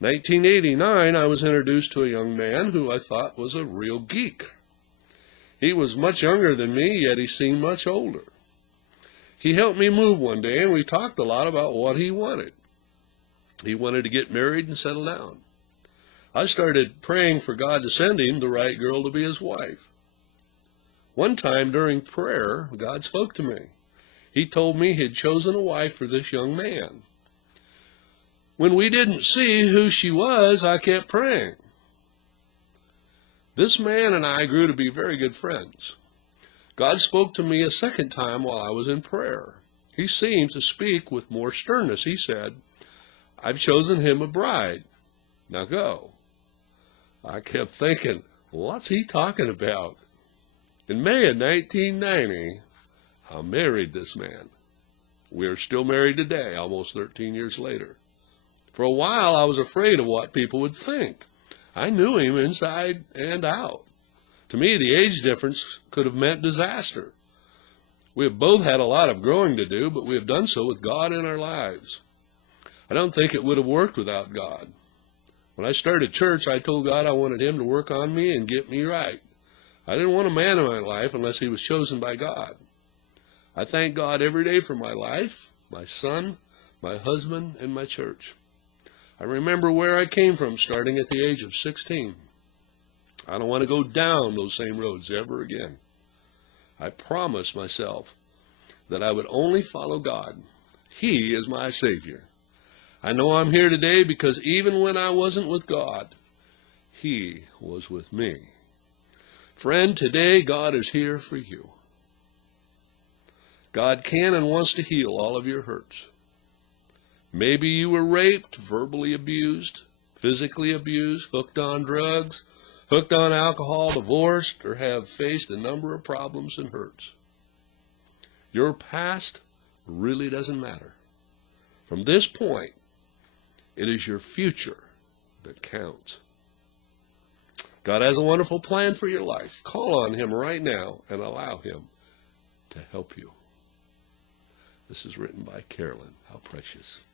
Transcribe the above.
1989, I was introduced to a young man who I thought was a real geek. He was much younger than me, yet he seemed much older. He helped me move one day, and we talked a lot about what he wanted. He wanted to get married and settle down. I started praying for God to send him the right girl to be his wife. One time during prayer, God spoke to me. He told me he had chosen a wife for this young man. When we didn't see who she was, I kept praying. This man and I grew to be very good friends. God spoke to me a second time while I was in prayer. He seemed to speak with more sternness. He said, "I've chosen him a bride. Now go." I kept thinking, what's he talking about? In May of 1990, I married this man. We are still married today, almost 13 years later. For a while, I was afraid of what people would think. I knew him inside and out. To me, the age difference could have meant disaster. We have both had a lot of growing to do, but we have done so with God in our lives. I don't think it would have worked without God. When I started church, I told God I wanted him to work on me and get me right. I didn't want a man in my life unless he was chosen by God. I thank God every day for my life, my son, my husband, and my church. I remember where I came from starting at the age of 16. I don't want to go down those same roads ever again. I promised myself that I would only follow God. He is my Savior. I know I'm here today because even when I wasn't with God, He was with me. Friend, today God is here for you. God can and wants to heal all of your hurts. Maybe you were raped, verbally abused, physically abused, hooked on drugs, hooked on alcohol, divorced, or have faced a number of problems and hurts. Your past really doesn't matter. From this point, it is your future that counts. God has a wonderful plan for your life. Call on Him right now and allow Him to help you. This is written by Carolyn. How precious.